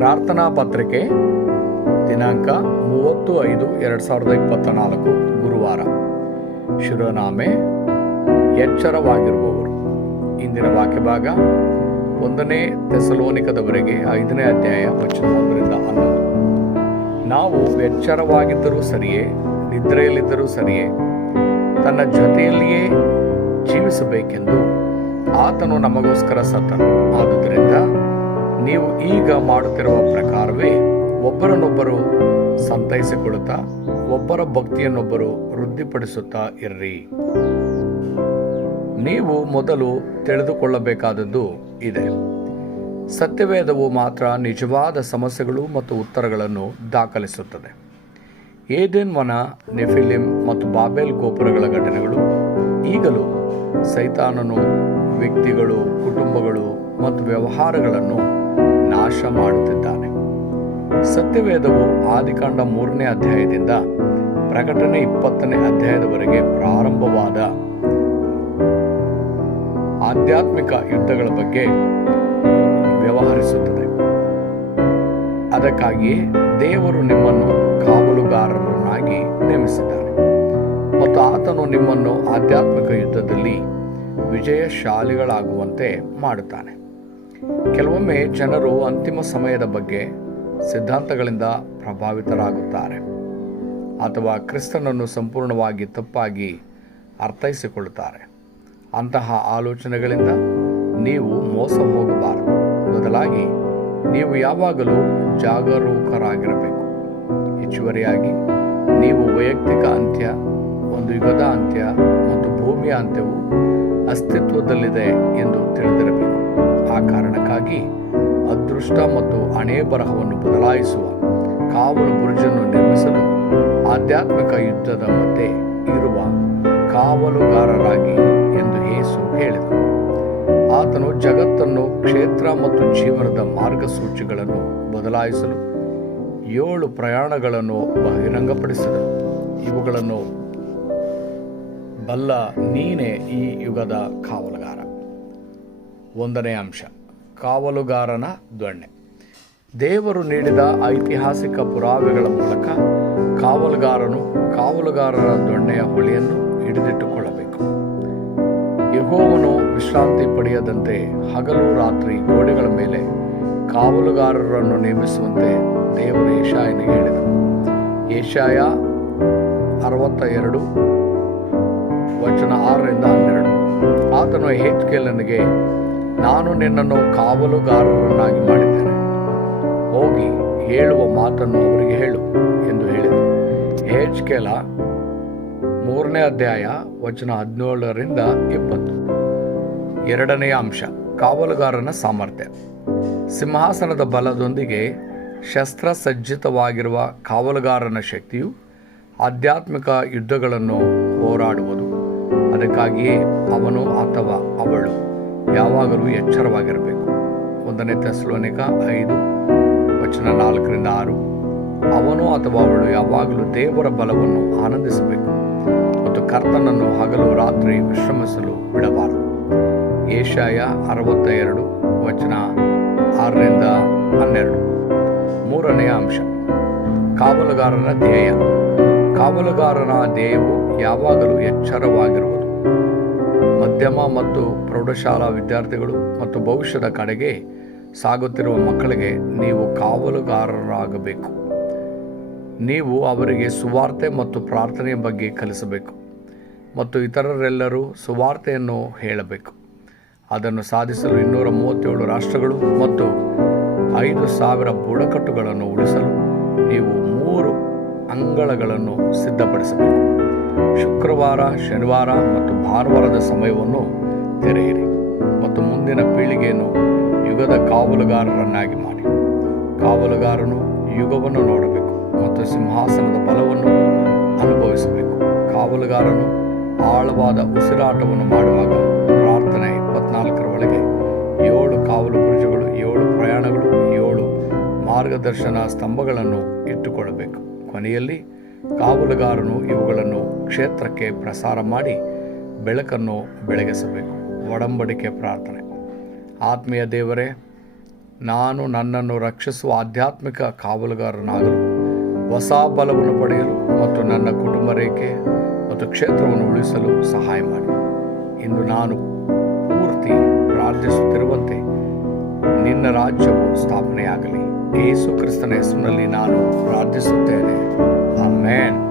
ಪ್ರಾರ್ಥನಾ ಪತ್ರಿಕೆ, ದಿನಾಂಕ ಮೂವತ್ತು ಐದು ಎರಡು ಸಾವಿರದ ಇಪ್ಪತ್ತ ನಾಲ್ಕು ಗುರುವಾರ. ಶಿರೋನಾಮೆ, ಎಚ್ಚರವಾಗಿರುವವರು. ಇಂದಿನ ವಾಕ್ಯಭಾಗ, ಒಂದನೇ ತೆಸಲೋನಿಕದವರೆಗೆ ಐದನೇ ಅಧ್ಯಾಯ ವಚನ ಒಂದರಿಂದ ಹನ್ನೊಂದು. ನಾವು ಎಚ್ಚರವಾಗಿದ್ದರೂ ಸರಿಯೇ, ನಿದ್ರೆಯಲ್ಲಿದ್ದರೂ ಸರಿಯೇ, ತನ್ನ ಜೊತೆಯಲ್ಲಿಯೇ ಜೀವಿಸಬೇಕೆಂದು ಆತನು ನಮಗೋಸ್ಕರ ಸತ್ತನು. ಆದುದರಿಂದ ನೀವು ಈಗ ಮಾಡುತ್ತಿರುವ ಪ್ರಕಾರವೇ ಒಬ್ಬರನ್ನೊಬ್ಬರು ಸಂತೈಸಿಕೊಳ್ಳುತ್ತಾ ಒಬ್ಬರ ಭಕ್ತಿಯನ್ನೊಬ್ಬರು ವೃದ್ಧಿಪಡಿಸುತ್ತಾ ಇರ್ರಿ. ನೀವು ಮೊದಲು ತಿಳಿದುಕೊಳ್ಳಬೇಕಾದದ್ದು ಇದೆ. ಸತ್ಯವೇದವು ಮಾತ್ರ ನಿಜವಾದ ಸಮಸ್ಯೆಗಳು ಮತ್ತು ಉತ್ತರಗಳನ್ನು ದಾಖಲಿಸುತ್ತದೆ. ಏದೆನ್ ವನ ನೆಫಿಲಿಂ ಮತ್ತು ಬಾಬೆಲ್ ಗೋಪುರಗಳ ಘಟನೆಗಳು, ಈಗಲೂ ಸೈತಾನನು ವ್ಯಕ್ತಿಗಳು, ಕುಟುಂಬಗಳು ಮತ್ತು ವ್ಯವಹಾರಗಳನ್ನು ನಾಶ ಮಾಡುತ್ತಿದ್ದಾನೆ. ಸತ್ಯವೇದವು ಆದಿಕಾಂಡ ಮೂರನೇ ಅಧ್ಯಾಯದಿಂದ ಪ್ರಕಟಣೆ ಇಪ್ಪತ್ತನೇ ಅಧ್ಯಾಯದವರೆಗೆ ಪ್ರಾರಂಭವಾದ ಆಧ್ಯಾತ್ಮಿಕ ಯುದ್ಧಗಳ ಬಗ್ಗೆ ವ್ಯವಹರಿಸುತ್ತದೆ. ಅದಕ್ಕಾಗಿಯೇ ದೇವರು ನಿಮ್ಮನ್ನು ಕಾವಲುಗಾರರನ್ನಾಗಿ ನೇಮಿಸಿದ್ದಾರೆ ಮತ್ತು ಆತನು ನಿಮ್ಮನ್ನು ಆಧ್ಯಾತ್ಮಿಕ ಯುದ್ಧದಲ್ಲಿ ವಿಜಯಶಾಲಿಗಳಾಗುವಂತೆ ಮಾಡುತ್ತಾನೆ. ಕೆಲವೊಮ್ಮೆ ಜನರು ಅಂತಿಮ ಸಮಯದ ಬಗ್ಗೆ ಸಿದ್ಧಾಂತಗಳಿಂದ ಪ್ರಭಾವಿತರಾಗುತ್ತಾರೆ. ಅಥವಾ ಕ್ರಿಸ್ತನನ್ನು ಸಂಪೂರ್ಣವಾಗಿ ತಪ್ಪಾಗಿ ಅರ್ಥೈಸಿಕೊಳ್ಳುತ್ತಾರೆ. ಅಂತಹ ಆಲೋಚನೆಗಳಿಂದ ನೀವು ಮೋಸ ಹೋಗಬಾರದು. ಬದಲಾಗಿ ನೀವು ಯಾವಾಗಲೂ ಜಾಗರೂಕರಾಗಿರಬೇಕು. ಹೆಚ್ಚುವರಿಯಾಗಿ ನೀವು ವೈಯಕ್ತಿಕ ಅಂತ್ಯ, ಒಂದು ಯುಗದ ಅಂತ್ಯ ಮತ್ತು ಭೂಮಿಯ ಅಂತ್ಯವು ಅಸ್ತಿತ್ವದಲ್ಲಿದೆ ಎಂದು ತಿಳಿದಿರಬೇಕು. ಆ ಕಾರಣಕ್ಕಾಗಿ ಅದೃಷ್ಟ ಮತ್ತು ಹಣೆ ಬರಹವನ್ನು ಬದಲಾಯಿಸುವ ಕಾವಲು ಬುರುಜನ್ನು ನಿರ್ಮಿಸಲು ಆಧ್ಯಾತ್ಮಿಕ ಯುದ್ಧದ ಮಧ್ಯೆ ಇರುವ ಕಾವಲುಗಾರರಾಗಿ ಎಂದು ಯೇಸು ಹೇಳಿದರು ಆತನು ಜಗತ್ತನ್ನು ಕ್ಷೇತ್ರ ಮತ್ತು ಜೀವನದ ಮಾರ್ಗಸೂಚಿಗಳನ್ನು ಬದಲಾಯಿಸಲು ಏಳು ಪ್ರಯಾಣಗಳನ್ನು ಬಹಿರಂಗಪಡಿಸಿದನು. ಇವುಗಳನ್ನು ಬಲ್ಲ ನೀನೇ ಈ ಯುಗದ ಕಾವಲುಗಾರ. ಒಂದನೇ ಅಂಶ. ಕಾವಲುಗಾರನ ದೊಣ್ಣೆ ದೇವರು ನೀಡಿದ ಐತಿಹಾಸಿಕ ಪುರಾವೆಗಳ ಮೂಲಕ ಕಾವಲುಗಾರನು ಕಾವಲುಗಾರರ ದೊಣ್ಣೆಯ ಹೊಳೆಯನ್ನು ಹಿಡಿದಿಟ್ಟುಕೊಳ್ಳಬೇಕು. ಯಹೋವನು ವಿಶ್ರಾಂತಿ ಪಡೆಯದಂತೆ ಹಗಲು ರಾತ್ರಿ ಗೋಡೆಗಳ ಮೇಲೆ ಕಾವಲುಗಾರರನ್ನು ನೇಮಿಸುವಂತೆ ದೇವರು ಏಷಾಯನಿಗೆ ಹೇಳಿದನು. ಏಷಾಯ ಅರವತ್ತ ಎರಡು ವಚನ ಆರರಿಂದ ಹನ್ನೆರಡು. ಆತನು ಹೇಚ್ಕೇಲನಿಗೆ ನಾನು ನಿನ್ನನ್ನು ಕಾವಲುಗಾರರನ್ನಾಗಿ ಮಾಡಿದ್ದೇನೆ. ಹೋಗಿ ಹೇಳುವ ಮಾತನ್ನು ಅವರಿಗೆ ಹೇಳು ಎಂದು ಹೇಳಿದರು ಹೇಜ್ ಕೆಲ ಮೂರನೇ ಅಧ್ಯಾಯ, ವಚನ ಹದಿನೇಳರಿಂದ ಇಪ್ಪತ್ತು. ಎರಡನೆಯ ಅಂಶ, ಕಾವಲುಗಾರನ ಸಾಮರ್ಥ್ಯ. ಸಿಂಹಾಸನದ ಬಲದೊಂದಿಗೆ ಶಸ್ತ್ರಸಜ್ಜಿತವಾಗಿರುವ ಕಾವಲುಗಾರನ ಶಕ್ತಿಯು ಆಧ್ಯಾತ್ಮಿಕ ಯುದ್ಧಗಳನ್ನು ಹೋರಾಡುವುದು. ಅದಕ್ಕಾಗಿಯೇ ಅವನು ಅಥವಾ ಅವಳು ಯಾವಾಗಲೂ ಎಚ್ಚರವಾಗಿರಬೇಕು. ಒಂದನೇ ತೆಸಲೋನಿಕ ಐದು, ವಚನ ನಾಲ್ಕರಿಂದ ಆರು. ಅವನು ಅಥವಾ ಅವಳು ಯಾವಾಗಲೂ ದೇವರ ಬಲವನ್ನು ಆನಂದಿಸಬೇಕು ಮತ್ತು ಕರ್ತನನ್ನು ಹಗಲು ರಾತ್ರಿ ವಿಶ್ರಮಿಸಲು ಬಿಡಬಾರದು. ಏಷಾಯ ಅರವತ್ತ ಎರಡು ವಚನ ಆರರಿಂದ ಹನ್ನೆರಡು. ಮೂರನೆಯ ಅಂಶ. ಕಾವಲುಗಾರನ ಧ್ಯೇಯ. ಕಾವಲುಗಾರನ ಧ್ಯೇಯವು ಯಾವಾಗಲೂ ಎಚ್ಚರವಾಗಿರುವುದು. ಮಧ್ಯಮ ಮತ್ತು ಪ್ರೌಢಶಾಲಾ ವಿದ್ಯಾರ್ಥಿಗಳು ಮತ್ತು ಭವಿಷ್ಯದ ಕಡೆಗೆ ಸಾಗುತ್ತಿರುವ ಮಕ್ಕಳಿಗೆ ನೀವು ಕಾವಲುಗಾರರಾಗಬೇಕು. ನೀವು ಅವರಿಗೆ ಸುವಾರ್ತೆ ಮತ್ತು ಪ್ರಾರ್ಥನೆಯ ಬಗ್ಗೆ ಕಲಿಸಬೇಕು ಮತ್ತು ಇತರರೆಲ್ಲರೂ ಸುವಾರ್ತೆಯನ್ನು ಹೇಳಬೇಕು. ಅದನ್ನು ಸಾಧಿಸಲು ಇನ್ನೂರ ಮೂವತ್ತೇಳು ರಾಷ್ಟ್ರಗಳು ಮತ್ತು ಐದು ಸಾವಿರ ಬುಡಕಟ್ಟುಗಳನ್ನು ಉಳಿಸಲು ನೀವು ಮೂರು ಅಂಗಳಗಳನ್ನು ಸಿದ್ಧಪಡಿಸಬೇಕು. ಶುಕ್ರವಾರ, ಶನಿವಾರ ಮತ್ತು ಭಾನುವಾರದ ಸಮಯವನ್ನು ತೆರೆಯಿರಿ ಮತ್ತು ಮುಂದಿನ ಪೀಳಿಗೆಯನ್ನು ಯುಗದ ಕಾವಲುಗಾರರನ್ನಾಗಿ ಮಾಡಿ. ಕಾವಲುಗಾರನು ಯುಗವನ್ನು ನೋಡಬೇಕು ಮತ್ತು ಸಿಂಹಾಸನದ ಬಲವನ್ನು ಅನುಭವಿಸಬೇಕು. ಕಾವಲುಗಾರನು ಆಳವಾದ ಉಸಿರಾಟವನ್ನು ಮಾಡುವಾಗ ಪ್ರಾರ್ಥನೆ ಇಪ್ಪತ್ನಾಲ್ಕರ ಒಳಗೆ ಏಳು ಕಾವಲು ಬುರುಜುಗಳು ಏಳು ಪ್ರಯಾಣಗಳು, ಏಳು ಮಾರ್ಗದರ್ಶನ ಸ್ತಂಭಗಳನ್ನು ಇಟ್ಟುಕೊಳ್ಳಬೇಕು. ಕೊನೆಯಲ್ಲಿ ಕಾವಲುಗಾರನು ಇವುಗಳನ್ನು ಕ್ಷೇತ್ರಕ್ಕೆ ಪ್ರಸಾರ ಮಾಡಿ ಬೆಳಕನ್ನು ಬೆಳಗಿಸಬೇಕು. ಒಡಂಬಡಿಕೆ ಪ್ರಾರ್ಥನೆ. ಆತ್ಮೀಯ ದೇವರೇ, ನಾನು ನನ್ನನ್ನು ರಕ್ಷಿಸುವ ಆಧ್ಯಾತ್ಮಿಕ ಕಾವಲುಗಾರನಾಗಲು, ಹೊಸ ಬಲವನ್ನು ಪಡೆಯಲು ಮತ್ತು ನನ್ನ ಕುಟುಂಬ ರೇಖೆ ಮತ್ತು ಕ್ಷೇತ್ರವನ್ನು ಉಳಿಸಲು ಸಹಾಯ ಮಾಡಿ. ಇಂದು ನಾನು ಪೂರ್ತಿ ಪ್ರಾರ್ಥಿಸುತ್ತಿರುವಂತೆ ನಿನ್ನ ರಾಜ್ಯವು ಸ್ಥಾಪನೆಯಾಗಲಿ. ಯೇಸು ಕ್ರಿಸ್ತನ ಹೆಸರಿನಲ್ಲಿ ನಾನು ಪ್ರಾರ್ಥಿಸುತ್ತೇನೆ. ಆಮೇನ್.